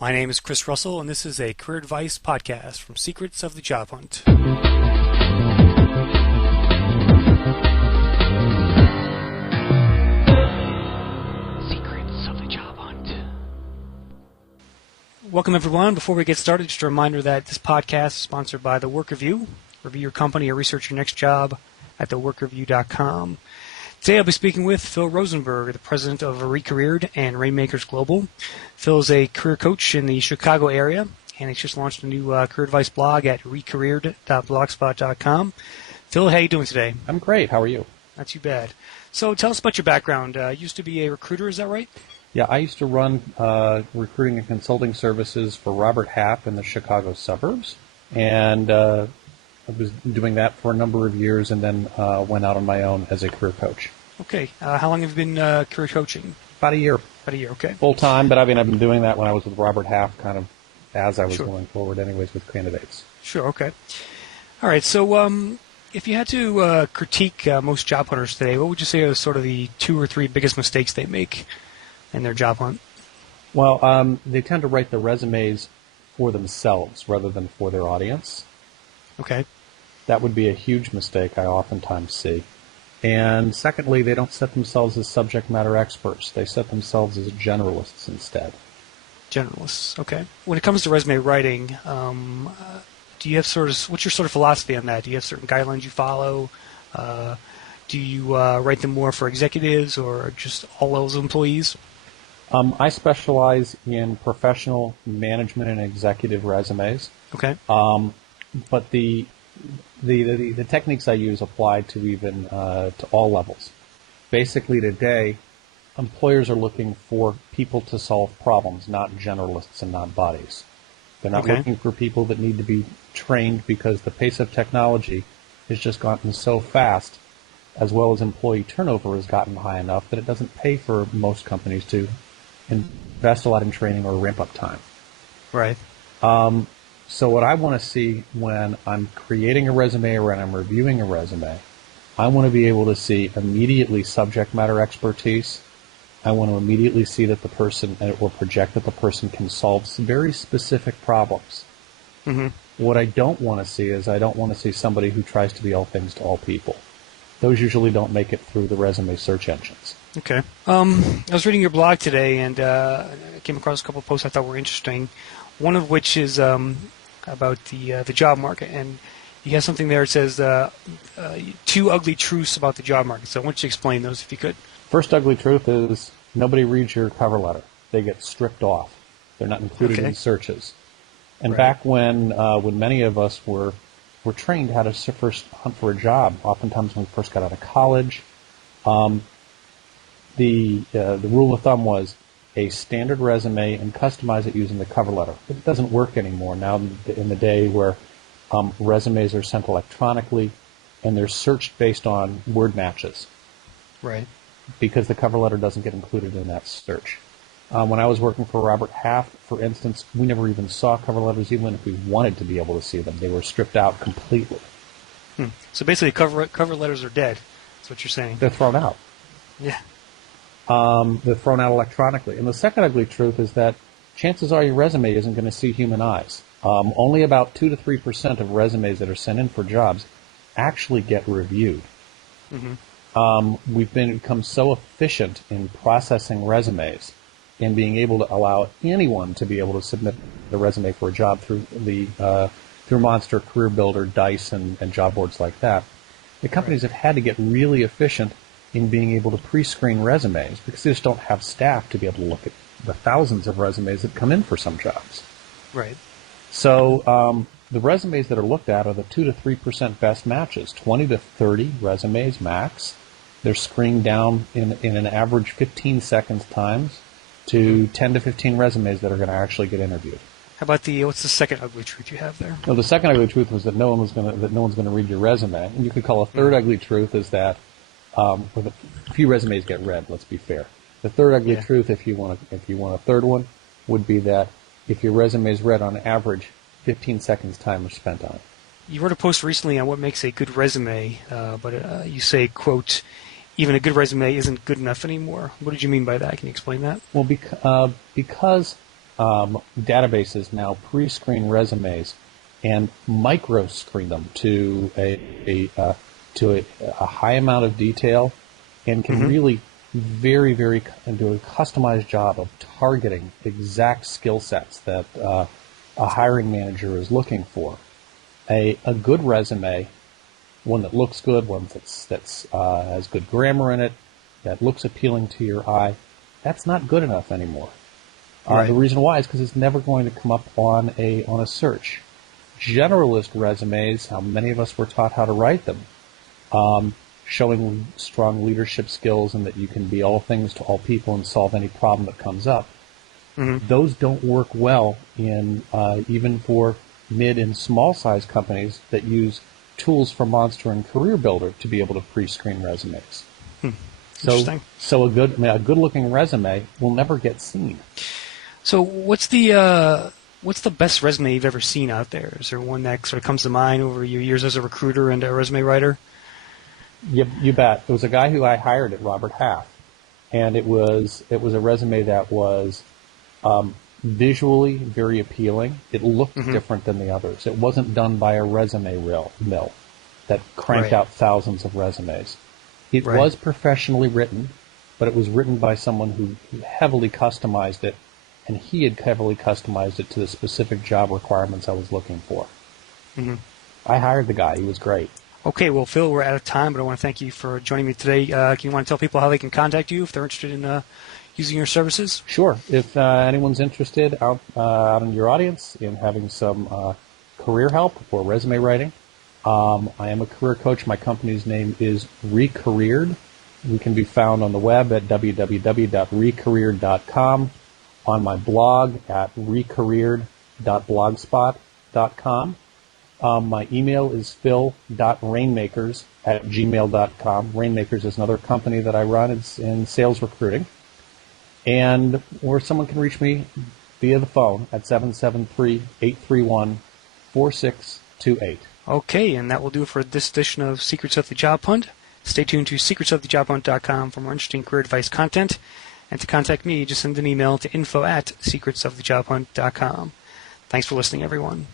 My name is Chris Russell, and this is a career advice podcast from Secrets of the Job Hunt. Secrets of the Job Hunt. Welcome, everyone. Before we get started, just a reminder that this podcast is sponsored by The Work Review. Review your company or research your next job at theworkreview.com. Today I'll be speaking with Phil Rosenberg, the president of Recareered and Rainmakers Global. Phil is a career coach in the Chicago area, and he's just launched a new career advice blog at recareered.blogspot.com. Phil, how are you doing today? I'm great. How are you? Not too bad. So tell us about your background. You used to be a recruiter, is that right? Yeah, I used to run recruiting and consulting services for Robert Half in the Chicago suburbs, and I was doing that for a number of years and then went out on my own as a career coach. Okay. How long have you been career coaching? About a year. About a year, okay. Full time, but I've been doing that when I was with Robert Half kind of as I was going forward anyways with candidates. Sure, okay. All right, so if you had to critique most job hunters today, what would you say are sort of the 2 or 3 biggest mistakes they make in their job hunt? Well, they tend to write the resumes for themselves rather than for their audience. Okay. That would be a huge mistake I oftentimes see. And secondly, they don't set themselves as subject matter experts. They set themselves as generalists instead. Generalists, okay. When it comes to resume writing, do you have what's your sort of philosophy on that? Do you have certain guidelines you follow? Do you write them more for executives or just all levels of employees? I specialize in professional management and executive resumes. Okay. But the techniques I use apply to even to all levels. Basically, today, employers are looking for people to solve problems, not generalists and not bodies. They're not looking for people that need to be trained because the pace of technology has just gotten so fast, as well as employee turnover has gotten high enough that it doesn't pay for most companies to invest a lot in training or ramp up time. Right. So what I want to see when I'm creating a resume or when I'm reviewing a resume, I want to be able to see immediately subject matter expertise. I want to immediately see that the person, or project that the person can solve some very specific problems. Mm-hmm. What I don't want to see is I don't want to see somebody who tries to be all things to all people. Those usually don't make it through the resume search engines. Okay. I was reading your blog today, and I came across a couple of posts I thought were interesting. One of which is about the job market, and you have something there that says 2 ugly truths about the job market. So I want you to explain those if you could. First ugly truth is nobody reads your cover letter. They get stripped off. They're not included in searches. And back when many of us were trained how to first hunt for a job, oftentimes when we first got out of college, the rule of thumb was a standard resume and customize it using the cover letter. It doesn't work anymore now in the day where resumes are sent electronically and they're searched based on word matches. Right. Because the cover letter doesn't get included in that search. When I was working for Robert Half, for instance, we never even saw cover letters even if we wanted to be able to see them. They were stripped out completely. So basically cover letters are dead. That's what you're saying. They're thrown out. Yeah. They're thrown out electronically. And the second ugly truth is that chances are your resume isn't going to see human eyes. Only about 2 to 3% of resumes that are sent in for jobs actually get reviewed. Mm-hmm. We've become so efficient in processing resumes and being able to allow anyone to be able to submit the resume for a job through Monster, Career Builder, Dice, and job boards like that. The companies have had to get really efficient in being able to pre-screen resumes because they just don't have staff to be able to look at the thousands of resumes that come in for some jobs. Right. So the resumes that are looked at are the 2 to 3% best matches, 20 to 30 resumes max. They're screened down in an average 15 seconds times to 10 to 15 resumes that are going to actually get interviewed. How about what's the second ugly truth you have there? Well, the second ugly truth was that no one's going to read your resume. And you could call a third ugly truth is that a few resumes get read. Let's be fair. The third ugly truth, if you want a third one, would be that if your resume is read on average, 15 seconds time is spent on it. You wrote a post recently on what makes a good resume, but you say, quote, even a good resume isn't good enough anymore. What did you mean by that? Can you explain that? Well, because databases now pre-screen resumes and micro-screen them to a high amount of detail, and can really very, very do a customized job of targeting exact skill sets that a hiring manager is looking for. A good resume, one that looks good, one that's has good grammar in it, that looks appealing to your eye, that's not good enough anymore. Right. The reason why is because it's never going to come up on a search. Generalist resumes, how many of us were taught how to write them, showing strong leadership skills and that you can be all things to all people and solve any problem that comes up. Those don't work well in even for mid and small size companies that use tools from Monster and Career Builder to be able to pre-screen resumes. So a good looking resume will never get seen. So what's the best resume you've ever seen out there? Is there one that sort of comes to mind over your years as a recruiter and a resume writer? You bet. It was a guy who I hired at Robert Half, and it was a resume that was visually very appealing. It looked different than the others. It wasn't done by a resume mill that cranked out thousands of resumes. It was professionally written, but it was written by someone who heavily customized it, and he had heavily customized it to the specific job requirements I was looking for. I hired the guy. He was great. Okay, well, Phil, we're out of time, but I want to thank you for joining me today. Can you want to tell people how they can contact you if they're interested in using your services? Sure. If anyone's interested out in your audience in having some career help or resume writing, I am a career coach. My company's name is Recareered. We can be found on the web at www.recareered.com, on my blog at recareered.blogspot.com. My email is phil.rainmakers@gmail.com. Rainmakers is another company that I run. It's in sales recruiting. Or someone can reach me via the phone at 773-831-4628. Okay, and that will do it for this edition of Secrets of the Job Hunt. Stay tuned to secretsofthejobhunt.com for more interesting career advice content. And to contact me, just send an email to info@secretsofthejobhunt.com. Thanks for listening, everyone.